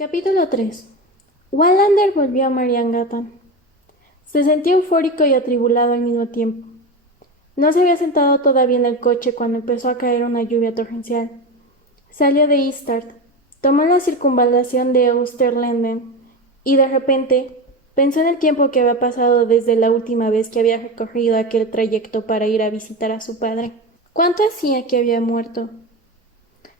Capítulo 3. Wallander volvió a Mariangatan. Se sentía eufórico y atribulado al mismo tiempo. No se había sentado todavía en el coche cuando empezó a caer una lluvia torrencial. Salió de Istad, tomó la circunvalación de Österleden y de repente pensó en el tiempo que había pasado desde la última vez que había recorrido aquel trayecto para ir a visitar a su padre. ¿Cuánto hacía que había muerto?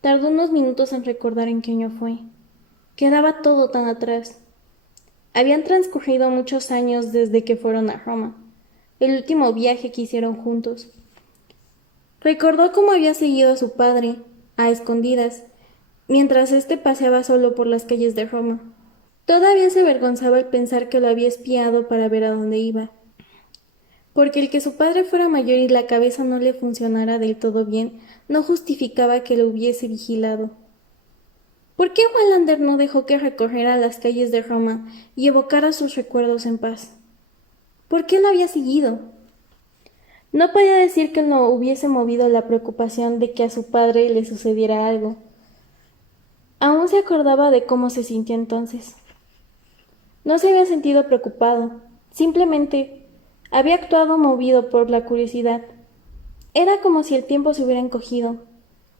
Tardó unos minutos en recordar en qué año fue. Quedaba todo tan atrás. Habían transcurrido muchos años desde que fueron a Roma, el último viaje que hicieron juntos. Recordó cómo había seguido a su padre, a escondidas, mientras éste paseaba solo por las calles de Roma. Todavía se avergonzaba al pensar que lo había espiado para ver a dónde iba, porque el que su padre fuera mayor y la cabeza no le funcionara del todo bien no justificaba que lo hubiese vigilado. ¿Por qué Wallander no dejó que recorriera las calles de Roma y evocara sus recuerdos en paz? ¿Por qué lo había seguido? No podía decir que no hubiese movido la preocupación de que a su padre le sucediera algo. Aún se acordaba de cómo se sintió entonces. No se había sentido preocupado, simplemente había actuado movido por la curiosidad. Era como si el tiempo se hubiera encogido,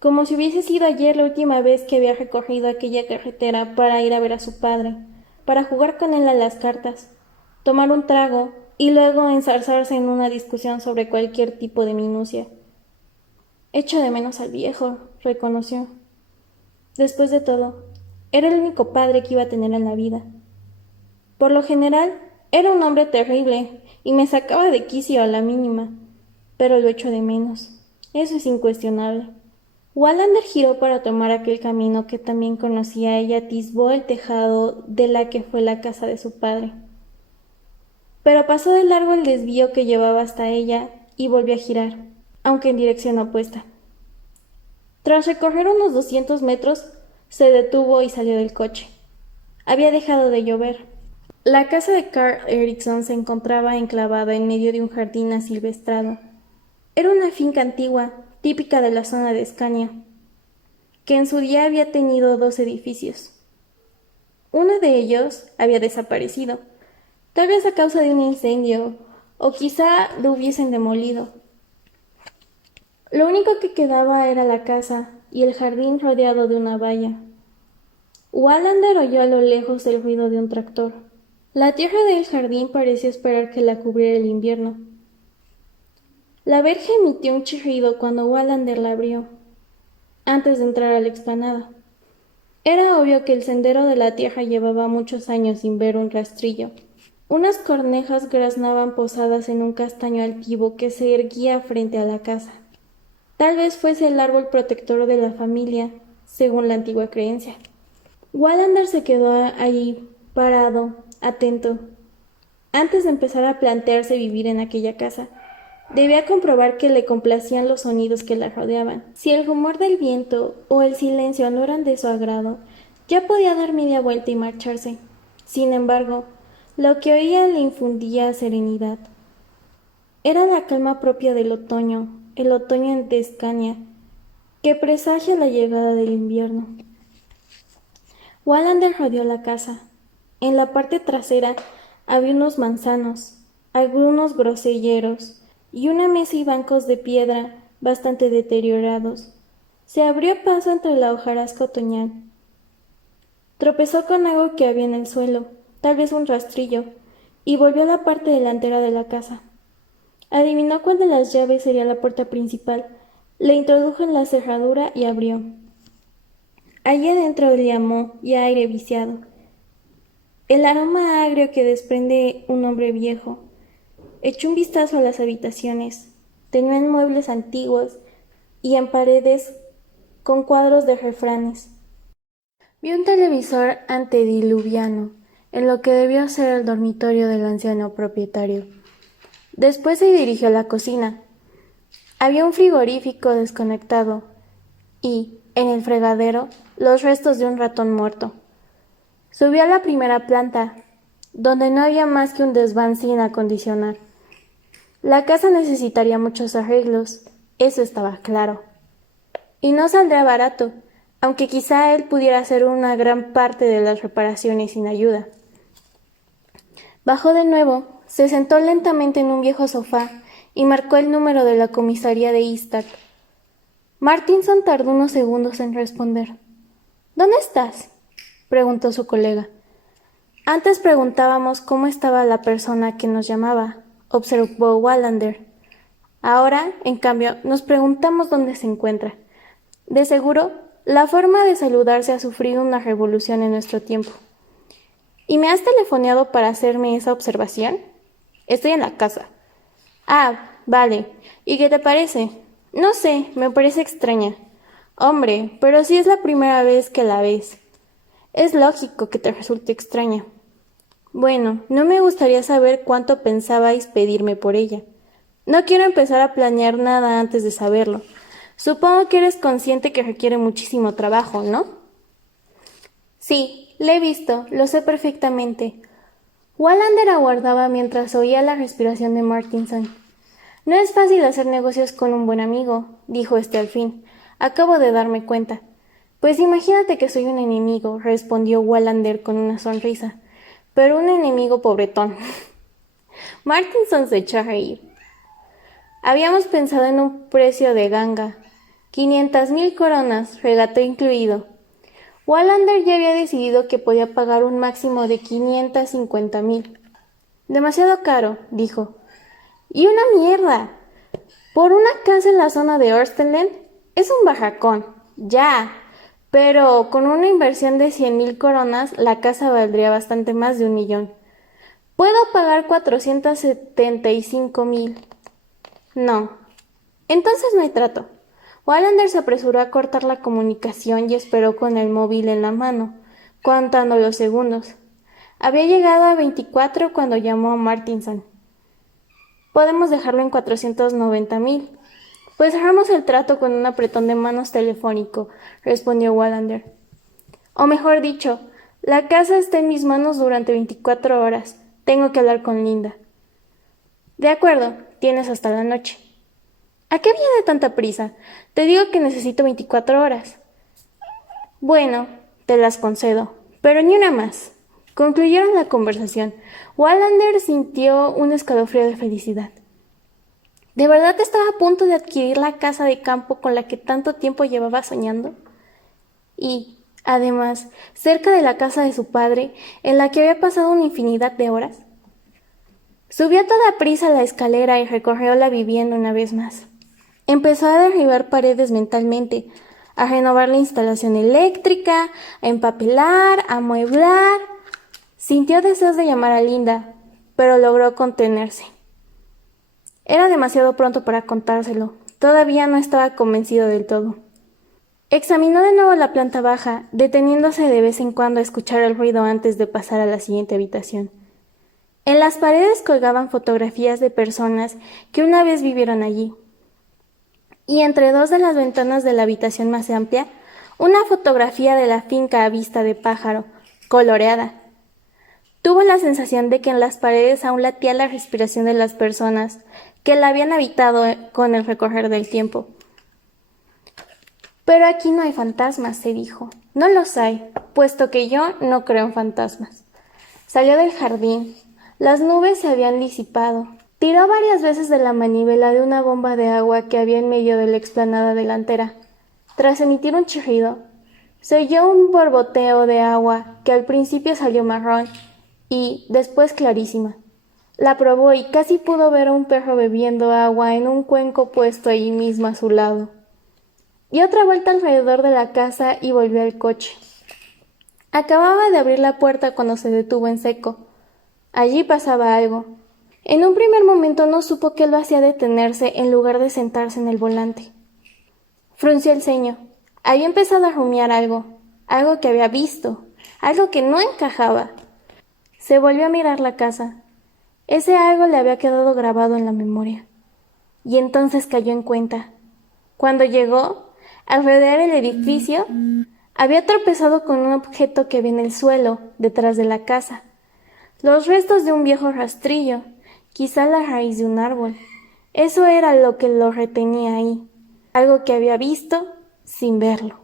como si hubiese sido ayer la última vez que había recorrido aquella carretera para ir a ver a su padre, para jugar con él a las cartas, tomar un trago y luego enzarzarse en una discusión sobre cualquier tipo de minucia. Echo de menos al viejo, reconoció. Después de todo, era el único padre que iba a tener en la vida. Por lo general, era un hombre terrible y me sacaba de quicio a la mínima, pero lo echo de menos. Eso es incuestionable. Wallander giró para tomar aquel camino que también conocía y atisbó el tejado de la que fue la casa de su padre. Pero pasó de largo el desvío que llevaba hasta ella y volvió a girar, aunque en dirección opuesta. Tras recorrer unos 200 metros, se detuvo y salió del coche. Había dejado de llover. La casa de Carl Eriksson se encontraba enclavada en medio de un jardín asilvestrado. Era una finca antigua, típica de la zona de Escania, que en su día había tenido 2 edificios. Uno de ellos había desaparecido, tal vez a causa de un incendio, o quizá lo hubiesen demolido. Lo único que quedaba era la casa y el jardín rodeado de una valla. Wallander oyó a lo lejos el ruido de un tractor. La tierra del jardín parecía esperar que la cubriera el invierno. La verja emitió un chirrido cuando Wallander la abrió, antes de entrar a la explanada. Era obvio que el sendero de la tierra llevaba muchos años sin ver un rastrillo. Unas cornejas graznaban posadas en un castaño altivo que se erguía frente a la casa. Tal vez fuese el árbol protector de la familia, según la antigua creencia. Wallander se quedó allí, parado, atento. Antes de empezar a plantearse vivir en aquella casa, debía comprobar que le complacían los sonidos que la rodeaban. Si el rumor del viento o el silencio no eran de su agrado, ya podía dar media vuelta y marcharse. Sin embargo, lo que oía le infundía serenidad. Era la calma propia del otoño, el otoño de Escania, que presagia la llegada del invierno. Wallander rodeó la casa. En la parte trasera había unos manzanos, algunos groselleros y una mesa y bancos de piedra bastante deteriorados. Se abrió paso entre la hojarasca otoñal. Tropezó con algo que había en el suelo, tal vez un rastrillo, y volvió a la parte delantera de la casa. Adivinó cuál de las llaves sería la puerta principal, la introdujo en la cerradura y abrió. Allí adentro olía a moho y a aire viciado. El aroma agrio que desprende un hombre viejo. Echó un vistazo a las habitaciones. Tenían muebles antiguos y en paredes con cuadros de refranes. Vio un televisor antediluviano, en lo que debió ser el dormitorio del anciano propietario. Después se dirigió a la cocina. Había un frigorífico desconectado y, en el fregadero, los restos de un ratón muerto. Subió a la primera planta, donde no había más que un desván sin acondicionar. La casa necesitaría muchos arreglos, eso estaba claro. Y no saldría barato, aunque quizá él pudiera hacer una gran parte de las reparaciones sin ayuda. Bajó de nuevo, se sentó lentamente en un viejo sofá y marcó el número de la comisaría de Istad. Martinson tardó unos segundos en responder. ¿Dónde estás?, preguntó su colega. Antes preguntábamos cómo estaba la persona que nos llamaba, observó Wallander. Ahora, en cambio, nos preguntamos dónde se encuentra. De seguro, la forma de saludarse ha sufrido una revolución en nuestro tiempo. ¿Y me has telefoneado para hacerme esa observación? Estoy en la casa. Ah, vale. ¿Y qué te parece? No sé, me parece extraña. Hombre, pero si es la primera vez que la ves. Es lógico que te resulte extraña. Bueno, no me gustaría saber cuánto pensabais pedirme por ella. No quiero empezar a planear nada antes de saberlo. Supongo que eres consciente que requiere muchísimo trabajo, ¿no? Sí, le he visto, lo sé perfectamente. Wallander aguardaba mientras oía la respiración de Martinson. No es fácil hacer negocios con un buen amigo, dijo este al fin. Acabo de darme cuenta. Pues imagínate que soy un enemigo, respondió Wallander con una sonrisa. Pero un enemigo pobretón. Martinson se echó a reír. Habíamos pensado en un precio de ganga. 500,000 coronas, regato incluido. Wallander ya había decidido que podía pagar un máximo de 550,000. Demasiado caro, dijo. ¡Y una mierda! Por una casa en la zona de Orstelen es un barracón, ya. Pero con una inversión de 100,000 coronas, la casa valdría bastante más de 1,000,000. Puedo pagar 475,000. No. Entonces no hay trato. Wallander se apresuró a cortar la comunicación y esperó con el móvil en la mano, contando los segundos. Había llegado a 24 cuando llamó a Martinson. Podemos dejarlo en 490,000. Pues cerramos el trato con un apretón de manos telefónico, respondió Wallander. O mejor dicho, la casa está en mis manos durante 24 horas. Tengo que hablar con Linda. De acuerdo, tienes hasta la noche. ¿A qué viene tanta prisa? Te digo que necesito 24 horas. Bueno, te las concedo, pero ni una más. Concluyeron la conversación. Wallander sintió un escalofrío de felicidad. ¿De verdad estaba a punto de adquirir la casa de campo con la que tanto tiempo llevaba soñando? Y, además, cerca de la casa de su padre, en la que había pasado una infinidad de horas. Subió a toda prisa la escalera y recorrió la vivienda una vez más. Empezó a derribar paredes mentalmente, a renovar la instalación eléctrica, a empapelar, a amueblar. Sintió deseos de llamar a Linda, pero logró contenerse. Era demasiado pronto para contárselo. Todavía no estaba convencido del todo. Examinó de nuevo la planta baja, deteniéndose de vez en cuando a escuchar el ruido antes de pasar a la siguiente habitación. En las paredes colgaban fotografías de personas que una vez vivieron allí. Y entre dos de las ventanas de la habitación más amplia, una fotografía de la finca a vista de pájaro, coloreada. Tuvo la sensación de que en las paredes aún latía la respiración de las personas que la habían habitado con el recorrer del tiempo. Pero aquí no hay fantasmas, se dijo. No los hay, puesto que yo no creo en fantasmas. Salió del jardín. Las nubes se habían disipado. Tiró varias veces de la manivela de una bomba de agua que había en medio de la explanada delantera. Tras emitir un chirrido, se oyó un borboteo de agua que al principio salió marrón y después clarísima. La probó y casi pudo ver a un perro bebiendo agua en un cuenco puesto allí mismo a su lado. Dio otra vuelta alrededor de la casa y volvió al coche. Acababa de abrir la puerta cuando se detuvo en seco. Allí pasaba algo. En un primer momento no supo qué lo hacía detenerse en lugar de sentarse en el volante. Frunció el ceño. Había empezado a rumiar algo que había visto, algo que no encajaba. Se volvió a mirar la casa. Ese algo le había quedado grabado en la memoria. Y entonces cayó en cuenta. Cuando llegó, al rodear el edificio, había tropezado con un objeto que había en el suelo, detrás de la casa. Los restos de un viejo rastrillo, quizá la raíz de un árbol. Eso era lo que lo retenía ahí, algo que había visto sin verlo.